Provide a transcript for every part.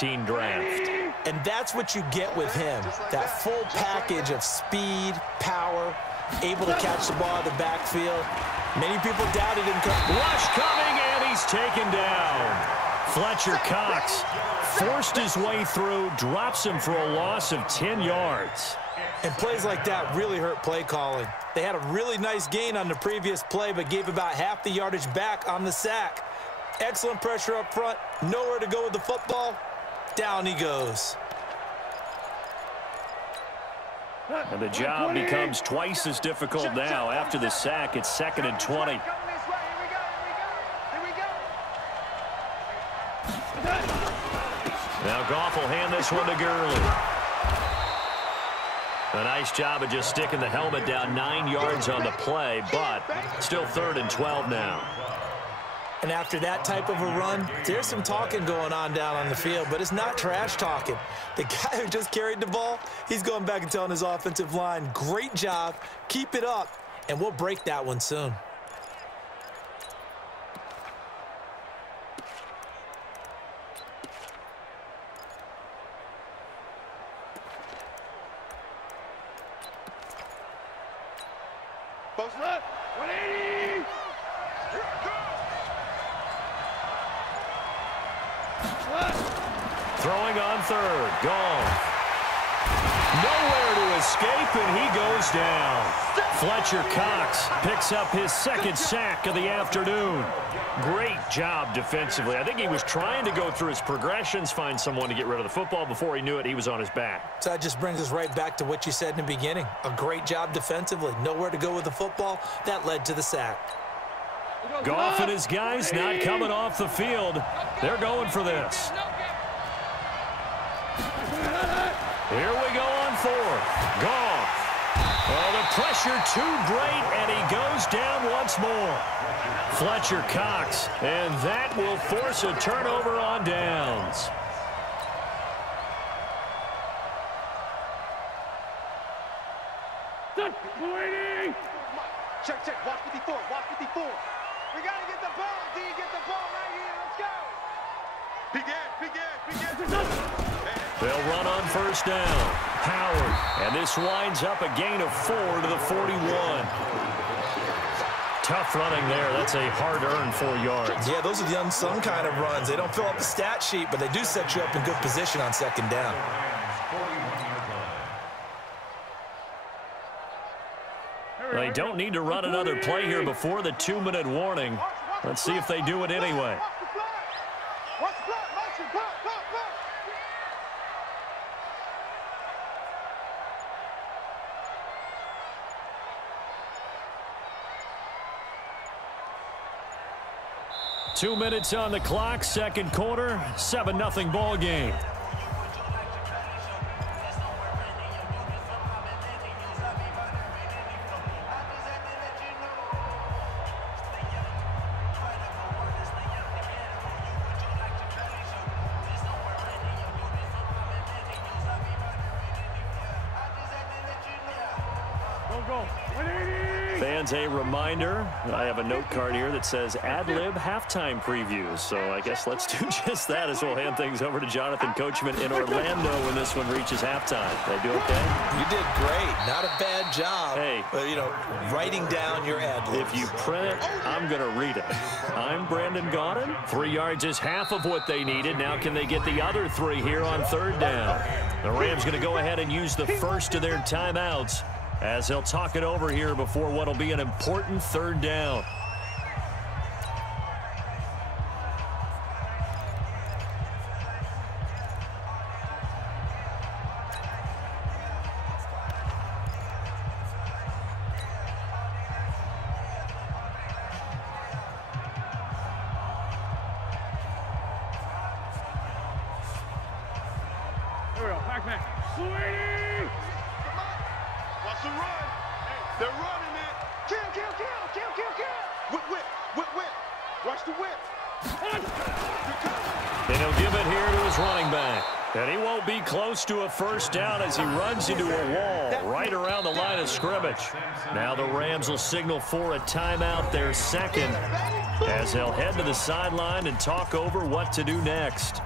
2015 draft. And that's what you get with him, that full package of speed, power, able to catch the ball in the backfield. Many people doubted him. Rush coming, and he's taken down. Fletcher Cox forced his way through, drops him for a loss of 10 yards. And plays like that really hurt play calling. They had a really nice gain on the previous play, but gave about half the yardage back on the sack. Excellent pressure up front, nowhere to go with the football. Down he goes. And the job becomes twice as difficult now. After the sack, it's 2nd and 20. Now Goff will hand this one to Gurley. A nice job of just sticking the helmet down 9 yards on the play, but still 3rd and 12 now. And after that type of a run, there's some talking going on down on the field, but it's not trash talking. The guy who just carried the ball, he's going back and telling his offensive line, great job, keep it up, and we'll break that one soon. Throwing on 3rd, gone. Nowhere to escape, and he goes down. Fletcher Cox picks up his 2nd sack of the afternoon. Great job defensively. I think he was trying to go through his progressions, find someone to get rid of the football. Before he knew it, he was on his back. So that just brings us right back to what you said in the beginning. A great job defensively. Nowhere to go with the football. That led to the sack. Goff and his guys not coming off the field. They're going for this. Here we go on 4th. Goff. Oh, the pressure too great, and he goes down once more. Fletcher Cox, and that will force a turnover on downs. Check. Watch 54. We got to get the ball. D, get the ball right here. Let's go. Begin. They'll run on 1st down. Howard, and this winds up a gain of 4 to the 41. Tough running there. That's a hard-earned 4 yards. Yeah, those are the unsung kind of runs. They don't fill up the stat sheet, but they do set you up in good position on 2nd down. They don't need to run another play here before the 2-minute warning. Let's see if they do it anyway. Two minutes on the clock, 2nd quarter, 7-0 ball game. Fans, a reminder, I have a note card here that says ad-lib halftime previews. So I guess let's do just that as we'll hand things over to Jonathan Coachman in Orlando when this one reaches halftime. Did I do okay? You did great. Not a bad job. Hey. But, writing down your ad-libs. If you print it, I'm going to read it. I'm Brandon Gaudin. 3 yards is half of what they needed. Now can they get the other 3 here on 3rd down? The Rams going to go ahead and use the first of their timeouts as they'll talk it over here before what will be an important 3rd down. Here we go, back. Sweetie! Watch the run. They're running it. Kill. Whip. Watch the whip. And he'll give it here to his running back. And he won't be close to a 1st down as he runs into a wall right around the line of scrimmage. Now the Rams will signal for a timeout, their 2nd, as they'll head to the sideline and talk over what to do next.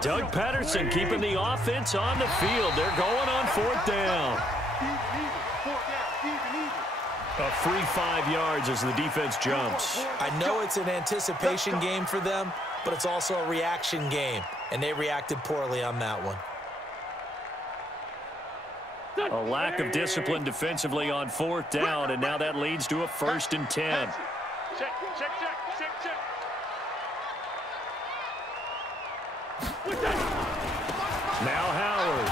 Doug Patterson keeping the offense on the field. They're going on 4th down. A free 5 yards as the defense jumps. I know it's an anticipation game for them, but it's also a reaction game, and they reacted poorly on that one. A lack of discipline defensively on 4th down, and now that leads to a 1st and 10. Check. Now Howard.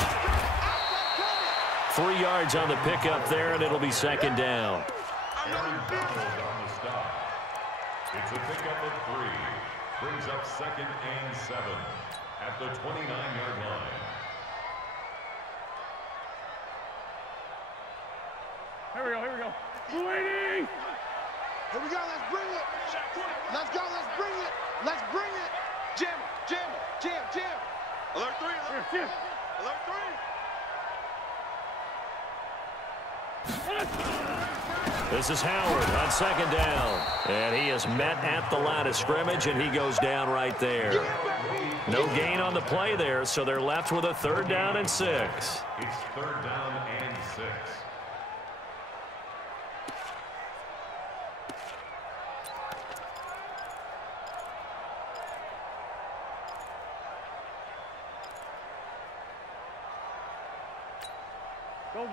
3 yards on the pickup there, and it'll be 2nd down. It's a pickup of 3. Brings up 2nd and 7 at the 29-yard line. Here we go. Waiting. Here we go, let's bring it. Let's go, let's bring it. Let's bring it. Jam. Alert 3. Alert 3. This is Howard on 2nd down. And he is met at the line of scrimmage, and he goes down right there. No gain on the play there, so they're left with a 3rd down and 6. It's 3rd down and 6.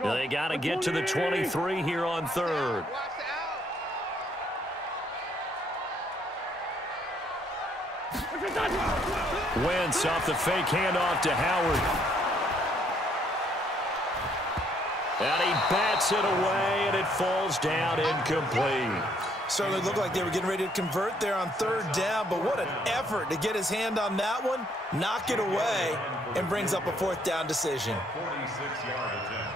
They got to get to the 23 here on 3rd. Wentz off the fake handoff to Howard. And he bats it away, and it falls down incomplete. Certainly looked like they were getting ready to convert there on 3rd down, but what an effort to get his hand on that one, knock it away, and brings up a 4th down decision. 46-yard attempt.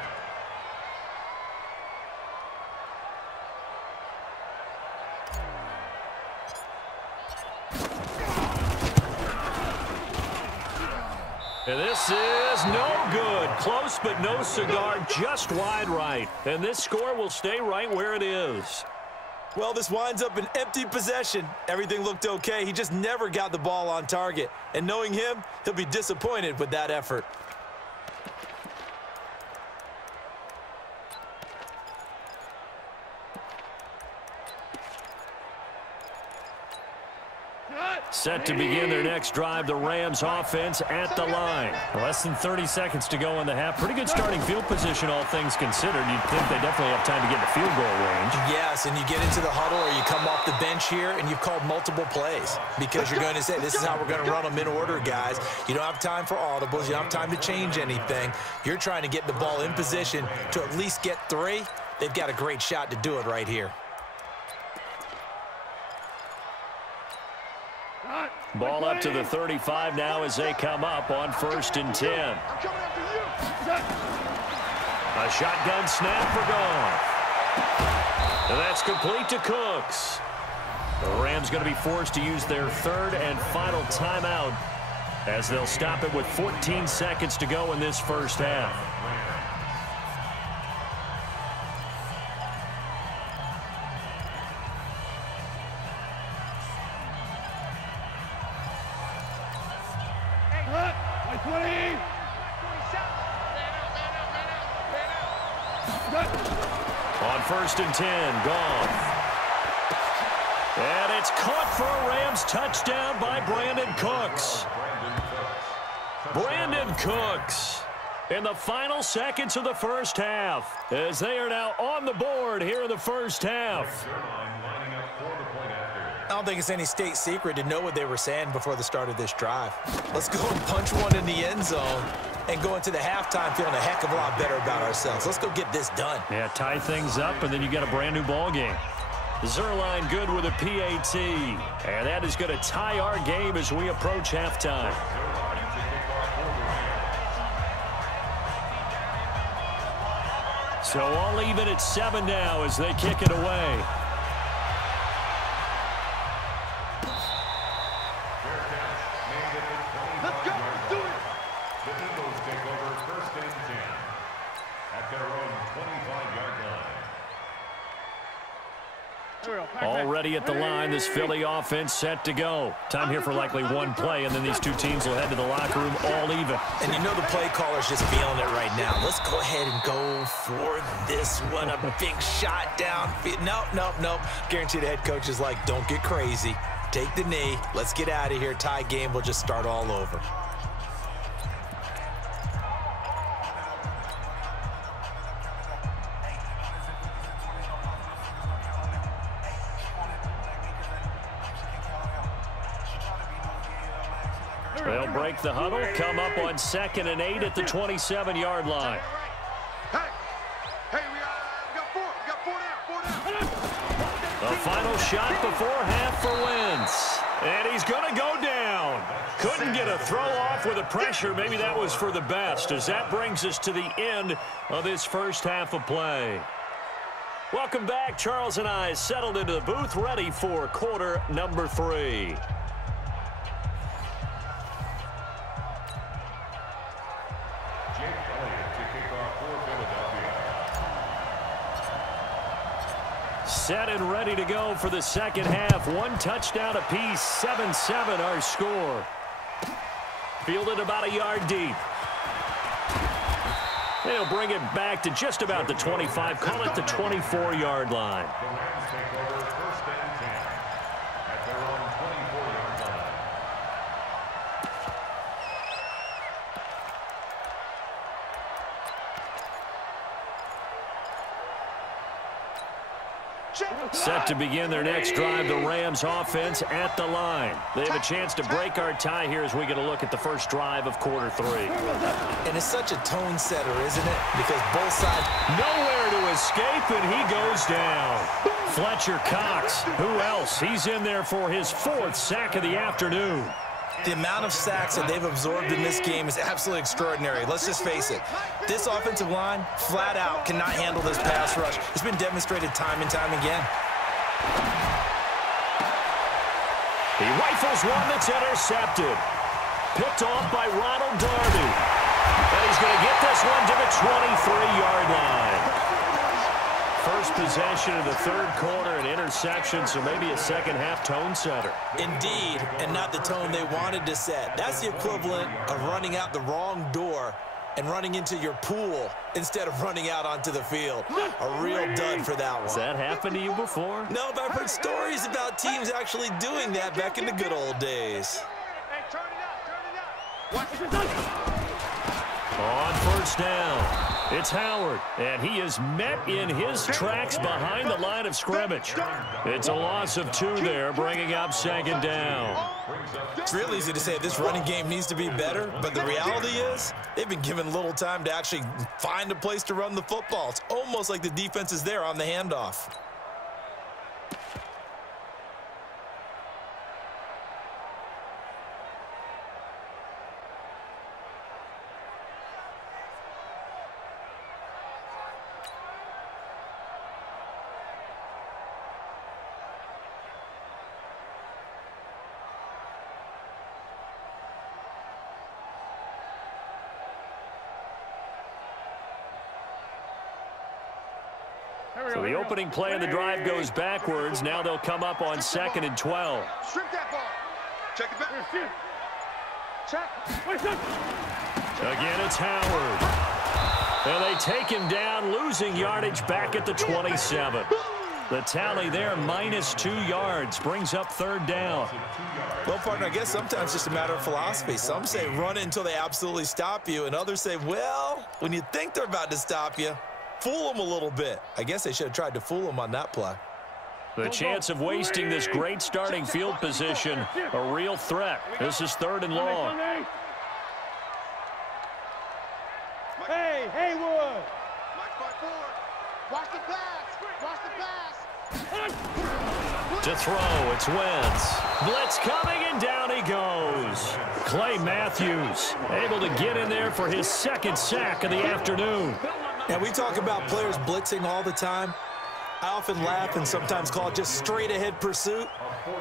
And this is no good. Close, but no cigar, just wide right. And this score will stay right where it is. Well, this winds up an empty possession. Everything looked okay. He just never got the ball on target. And knowing him, he'll be disappointed with that effort. Set to begin their next drive, the Rams offense at the line. Less than 30 seconds to go in the half. Pretty good starting field position, all things considered. You'd think they definitely have time to get in the field goal range. Yes, and you get into the huddle or you come off the bench here and you've called multiple plays because you're going to say, this is how we're going to run them in order, guys. You don't have time for audibles. You don't have time to change anything. You're trying to get the ball in position to at least get 3. They've got a great shot to do it right here. Ball up to the 35 now as they come up on 1st and 10. A shotgun snap for Goff. And that's complete to Cooks. The Rams going to be forced to use their 3rd and final timeout as they'll stop it with 14 seconds to go in this first half. On 1st and 10, Goff. And it's caught for a Rams touchdown by Brandon Cooks. Brandon Cooks in the final seconds of the first half as they are now on the board here in the first half. I don't think it's any state secret to know what they were saying before the start of this drive. Let's go and punch one in the end zone and go into the halftime feeling a heck of a lot better about ourselves. Let's go get this done. Yeah, tie things up, and then you got a brand new ball game. Zerline good with a PAT, and that is going to tie our game as we approach halftime. So all even at 7 now as they kick it away. Already at the line, this Philly offense set to go. Time here for likely one play, and then these two teams will head to the locker room all even. And you know the play caller's just feeling it right now. Let's go ahead and go for this one. A big shot down. Nope. Guarantee the head coach is like, don't get crazy. Take the knee. Let's get out of here. Tie game. We'll just start all over. They'll break the huddle, come up on 2nd and 8 at the 27-yard line. Hey, we got four down. The final shot before half for Wentz. And he's going to go down. Couldn't get a throw off with the pressure. Maybe that was for the best, as that brings us to the end of this first half of play. Welcome back. Charles and I settled into the booth, ready for quarter number 3. Set and ready to go for the second half. One touchdown apiece, 7-7 our score. Fielded about a yard deep. They'll bring it back to just about the 25, call it the 24-yard line. The Rams take over 1st and 10 at their own 24-yard line. Set to begin their next drive, the Rams offense at the line. They have a chance to break our tie here as we get a look at the first drive of quarter 3. And it's such a tone setter, isn't it? Because both sides... Nowhere to escape, and he goes down. Fletcher Cox, who else? He's in there for his 4th sack of the afternoon. The amount of sacks that they've absorbed in this game is absolutely extraordinary. Let's just face it. This offensive line, flat out, cannot handle this pass rush. It's been demonstrated time and time again. He rifles one that's intercepted. Picked off by Ronald Darby. And he's going to get this one to the 23-yard line. First possession of the 3rd quarter, an interception, so maybe a second-half tone setter. Indeed, and not the tone they wanted to set. That's the equivalent of running out the wrong door and running into your pool instead of running out onto the field. A real dud for that one. Has that happened to you before? No, but I've heard stories about teams actually doing that back in the good old days. Hey, turn it up. Watch it. On 1st down, it's Howard, and he is met in his tracks behind the line of scrimmage. It's a loss of 2 there, bringing up 2nd down. It's real easy to say this running game needs to be better, but the reality is they've been given little time to actually find a place to run the football. It's almost like the defense is there on the handoff. So the opening play of the drive goes backwards. Now they'll come up on 2nd and 12. Shrink that ball. Check it back. Check. Again, it's Howard. And they take him down, losing yardage back at the 27. The tally there, -2 yards, brings up 3rd down. Well, partner, I guess sometimes it's just a matter of philosophy. Some say run it until they absolutely stop you, and others say, well, when you think they're about to stop you, fool them a little bit. I guess they should have tried to fool them on that play. The chance of wasting this great starting field position, a real threat. This is 3rd and long. Hey, Haywood. Mike, fight forward. Watch the pass. Watch the pass. To throw, it's Wentz. Blitz coming, and down he goes. Clay Matthews able to get in there for his 2nd sack of the afternoon. Now, we talk about players blitzing all the time. I often laugh and sometimes call it just straight-ahead pursuit.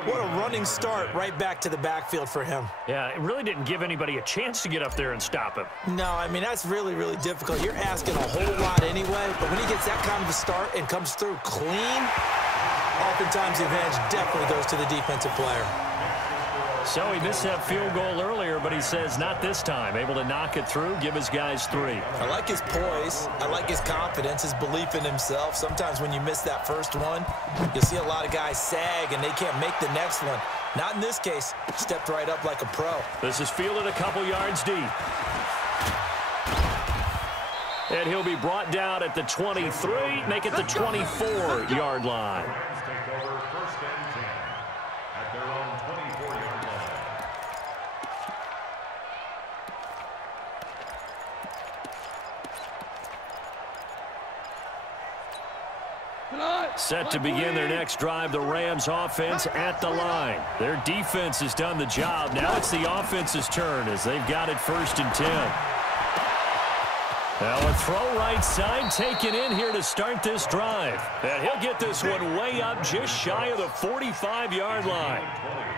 What a running start right back to the backfield for him. Yeah, it really didn't give anybody a chance to get up there and stop him. No, I mean, that's really, really difficult. You're asking a whole lot anyway, but when he gets that kind of a start and comes through clean, Oftentimes, the advantage definitely goes to the defensive player. So he missed that field goal earlier, but he says not this time. Able to knock it through, give his guys 3. I like his poise. I like his confidence, his belief in himself. Sometimes when you miss that first one, you see a lot of guys sag and they can't make the next one. Not in this case. Stepped right up like a pro. This is fielded a couple yards deep. And he'll be brought down at the 23, make it the 24-yard line. Rams take over 1st and 10 at their own 24-yard line. Set to begin their next drive, the Rams offense at the line. Their defense has done the job. Now it's the offense's turn as they've got it 1st and 10. Now a throw right side taken in here to start this drive. And he'll get this one way up just shy of the 45-yard line.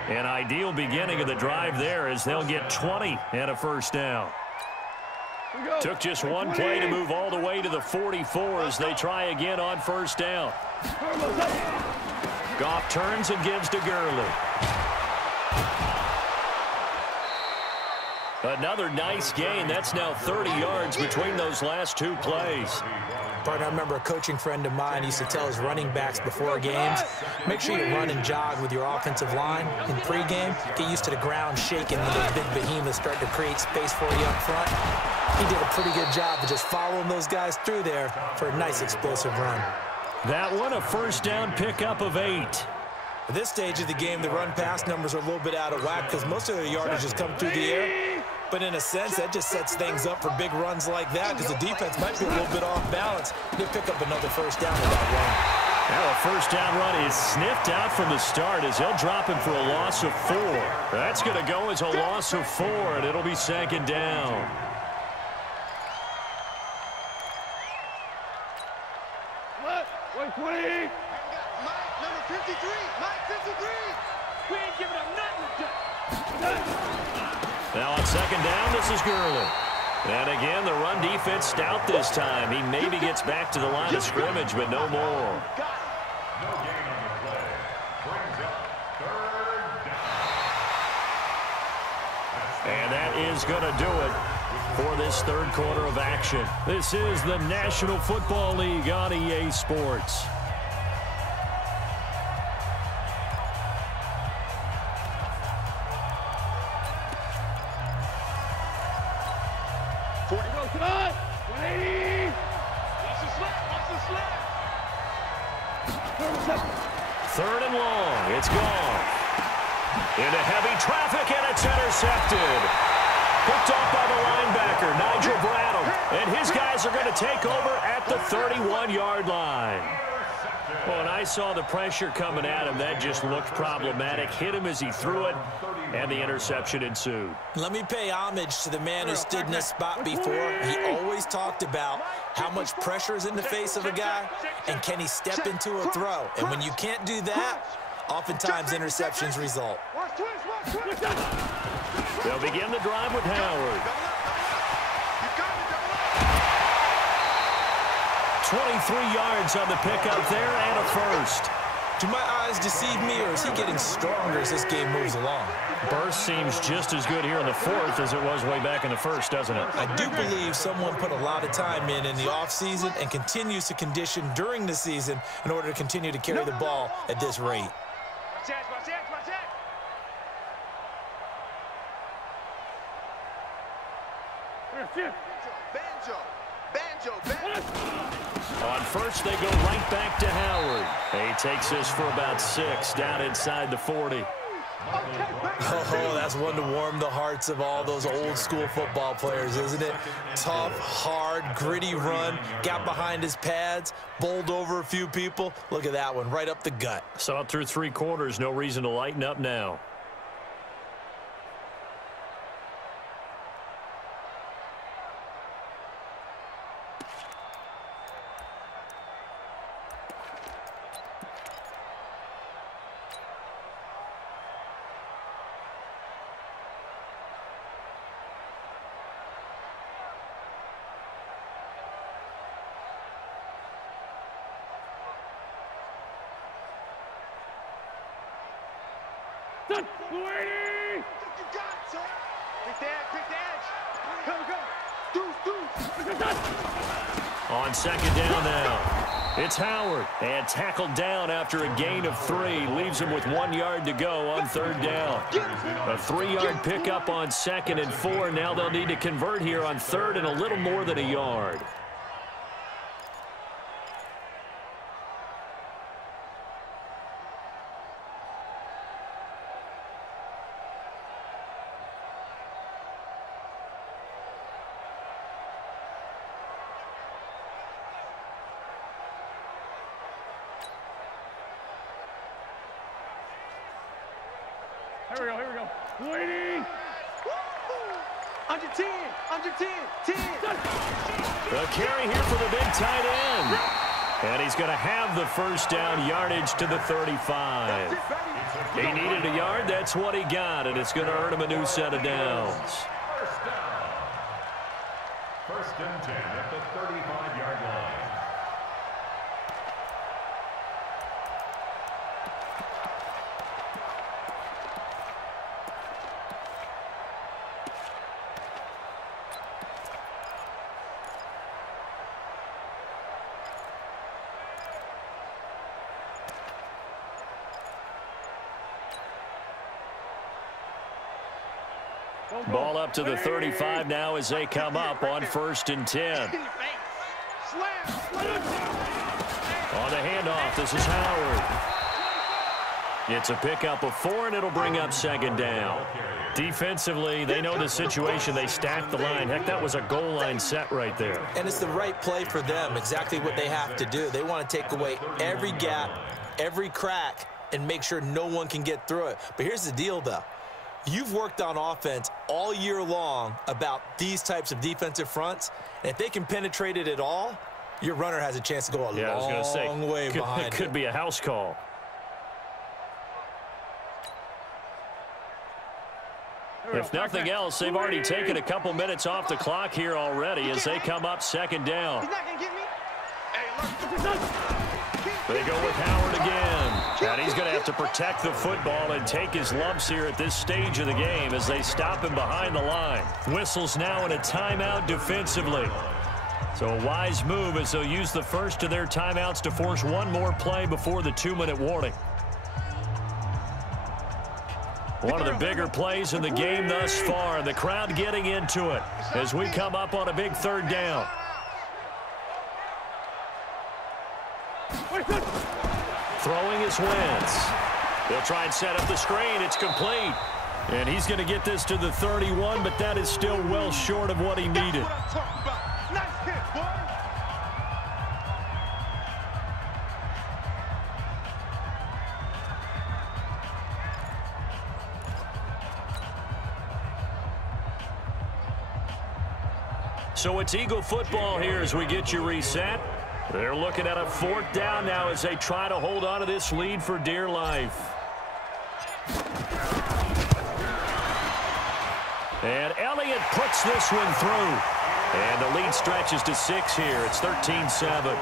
An ideal beginning of the drive there as they'll get 20 and a 1st down. Took just one play to move all the way to the 44 as they try again on 1st down. Goff turns and gives to Gurley. Another nice gain. That's now 30 yards between those last 2 plays. Partner, I remember a coaching friend of mine used to tell his running backs before games, make sure you run and jog with your offensive line in pregame. Get used to the ground shaking when those big behemoths start to create space for you up front. He did a pretty good job of just following those guys through there for a nice explosive run. That one a 1st down pickup of 8. At this stage of the game, the run-pass numbers are a little bit out of whack because most of their yardage has come through the air. But in a sense, that just sets things up for big runs like that because the defense might be a little bit off balance. They pick up another 1st down with that run. Now a 1st down run is sniffed out from the start as they'll drop him for a loss of 4. That's going to go as a loss of 4, and it'll be 2nd down. Wait, 20. Number 53. Mike 53. We ain't giving up nothing. Now on 2nd down, this is Gurley. And again, the run defense stout this time. He maybe gets back to the line of scrimmage, but no more. No gain on the play. Brings up 3rd down. And that is going to do it for this 3rd quarter of action. This is the National Football League on EA Sports. Third and long. It's gone. Into heavy traffic, and it's intercepted. Picked off by the linebacker, Nigel Bradham. And his guys are going to take over at the 31-yard line. Well, when I saw the pressure coming at him, that just looked problematic. Hit him as he threw it, and the interception ensued. Let me pay homage to the man who stood in this spot before. He always talked about how much pressure is in the face of a guy, and can he step into a throw. And when you can't do that, oftentimes interceptions result. They'll begin the drive with Howard. 23 yards on the pickup there and a 1st. Do my eyes deceive me, or is he getting stronger as this game moves along? Burst seems just as good here in the 4th as it was way back in the 1st, doesn't it? I do believe someone put a lot of time in the offseason and continues to condition during the season in order to continue to carry the ball at this rate. On 1st, they go right back to Howard. He takes this for about 6 down inside the 40. Oh, that's one to warm the hearts of all those old school football players, isn't it? Tough, hard, gritty run, got behind his pads, bowled over a few people. Look at that one, right up the gut. Saw it through 3 quarters, no reason to lighten up now. Waiting. You got it, son. Pick the edge. Come. On second down now, it's Howard. And tackled down after a gain of 3. Leaves him with 1 yard to go on third down. A 3-yard pickup on second and 4. Now they'll need to convert here on third and a little more than a yard. Here we go. Waiting. Under 10. 10. A carry here for the big tight end. And he's going to have the first down yardage to the 35. He needed a yard. That's what he got, and it's going to earn him a new set of downs. First and 10 at the 35-yard line. Ball up to the 35 now as they come up on first and 10. On the handoff, this is Howard. It's a pickup of 4, and it'll bring up second down. Defensively, they know the situation. They stack the line. Heck, that was a goal line set right there. And it's the right play for them, exactly what they have to do. They want to take away every gap, every crack, and make sure no one can get through it. But here's the deal, though. You've worked on offense all year long about these types of defensive fronts, and if they can penetrate it at all, your runner has a chance to go a long way behind it. Could be a house call. If nothing else, they've already taken a couple minutes off the clock here already as they come up second down. He's not going to get me. They go with Howard again. And he's going to have to protect the football and take his lumps here at this stage of the game as they stop him behind the line. Whistles now in a timeout defensively. So a wise move as they'll use the first of their timeouts to force one more play before the 2-minute warning. One of the bigger plays in the game thus far, and the crowd getting into it as we come up on a big third down. Throwing is Wentz. They'll try and set up the screen. It's complete. And he's going to get this to the 31, but that is still well short of what he needed. So it's Eagle football here as we get you reset. They're looking at a 4th down now as they try to hold on to this lead for dear life. And Elliott puts this one through. And the lead stretches to 6 here. It's 13-7.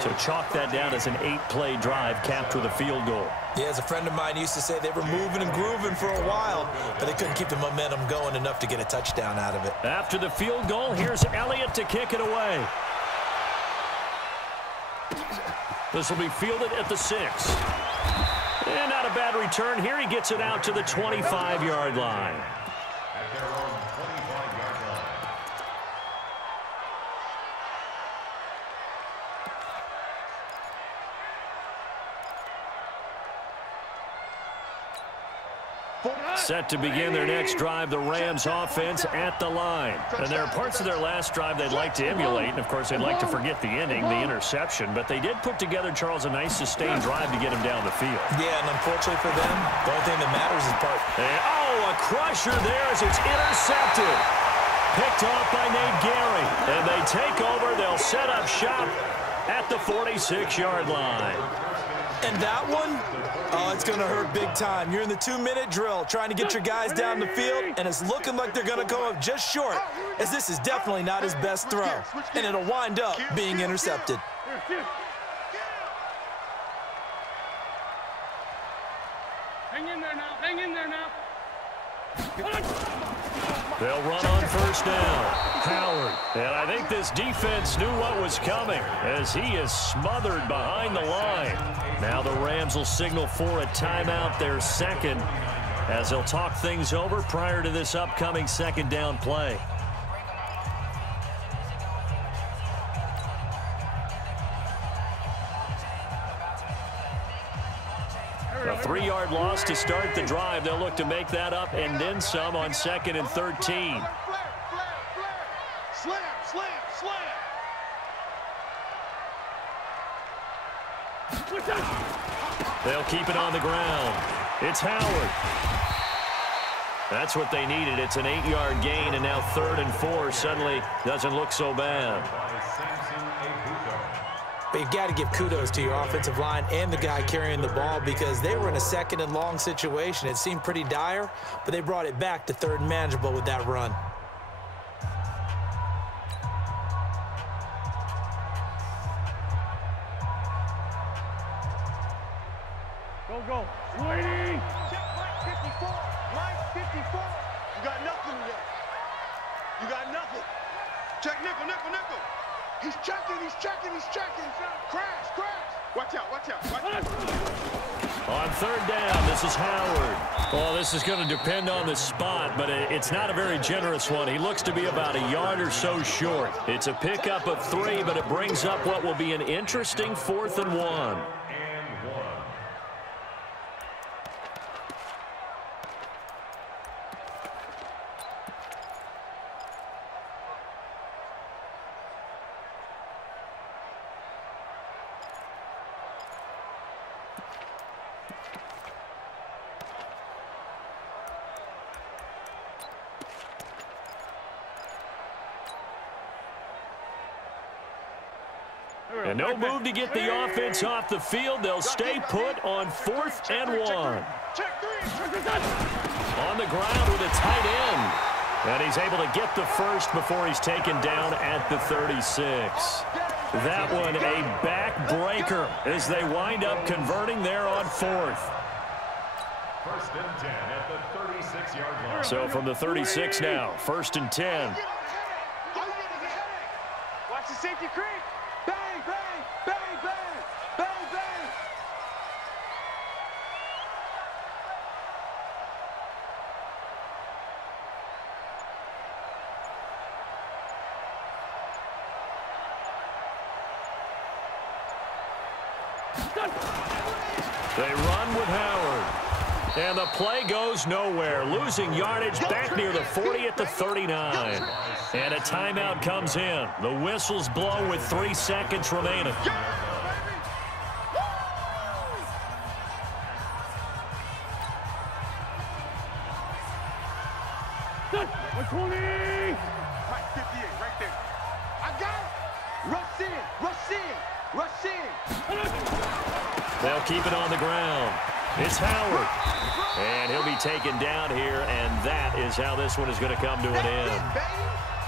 So chalk that down as an 8-play drive capped with a field goal. Yeah, as a friend of mine used to say, they were moving and grooving for a while, but they couldn't keep the momentum going enough to get a touchdown out of it. After the field goal, here's Elliott to kick it away. This will be fielded at the 6. And not a bad return here. He gets it out to the 25-yard line. At their own 25-yard line. Set to begin their next drive, the Rams offense at the line. And there are parts of their last drive they'd like to emulate, and of course they'd like to forget the ending, the interception, but they did put together, Charles, a nice sustained drive to get him down the field. Yeah, and unfortunately for them, the only thing that matters is part. And, a crusher there as it's intercepted. Picked off by Nate Gary. And they take over, they'll set up shop at the 46-yard line. And that one, it's going to hurt big time. You're in the 2-minute drill trying to get your guys down the field, and it's looking like they're going to go up just short, as this is definitely not his best throw, and it'll wind up being intercepted. Hang in there now. Hang in there. They'll run on first down. Howard. And I think this defense knew what was coming as he is smothered behind the line. Now the Rams will signal for a timeout, their second, as they'll talk things over prior to this upcoming second down play. A 3-yard loss to start the drive. They'll look to make that up and then some on 2nd and 13. Slam, slam, slam. They'll keep it on the ground. It's Howard. That's what they needed. It's an 8-yard gain, and now 3rd and 4 suddenly doesn't look so bad. But you've got to give kudos to your offensive line and the guy carrying the ball because they were in a 2nd and long situation. It seemed pretty dire, but they brought it back to 3rd and manageable with that run. Go. Waiting. Check Mike 54. Mike 54. You got nothing today. You got nothing. Check nickel. He's checking. Crash. Watch out. On 3rd down, this is Howard. Well, this is going to depend on the spot, but it's not a very generous one. He looks to be about a yard or so short. It's a pickup of 3, but it brings up what will be an interesting 4th and 1. And no move to get the offense off the field. They'll stay put on 4th and 1. On the ground with a tight end. And he's able to get the first before he's taken down at the 36. That one a backbreaker as they wind up converting there on 4th. 1st and 10 at the 36-yard line. So from the 36 now, 1st and 10. Watch the safety creep. Bang. They run with Howard. And the play goes nowhere. Losing yardage back near the 40 at the 39. And a timeout comes in. The whistles blow with 3 seconds remaining. They'll keep it on the ground. It's Howard. And he'll be taken down here, and that is how this one is going to come to an end.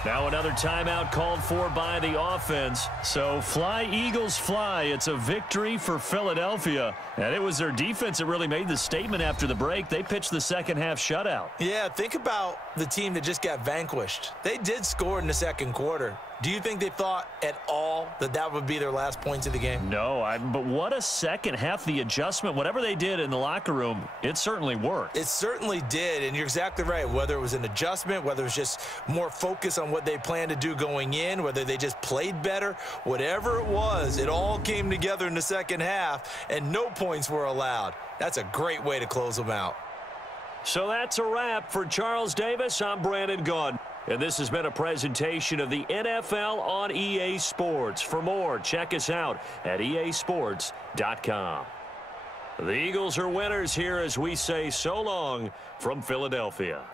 Now another timeout called for by the offense. So fly, Eagles, fly. It's a victory for Philadelphia. And it was their defense that really made the statement after the break. They pitched the second half shutout. Yeah, think about the team that just got vanquished. They did score in the 2nd quarter. Do you think they thought at all that that would be their last points of the game? No, but what a second half. The adjustment, whatever they did in the locker room, it certainly worked. It certainly did, and you're exactly right. Whether it was an adjustment, whether it was just more focus on what they planned to do going in, whether they just played better, whatever it was, it all came together in the second half, and no points were allowed. That's a great way to close them out. So that's a wrap for Charles Davis. I'm Brandon Gaudin. And this has been a presentation of the NFL on EA Sports. For more, check us out at easports.com. The Eagles are winners here as we say so long from Philadelphia.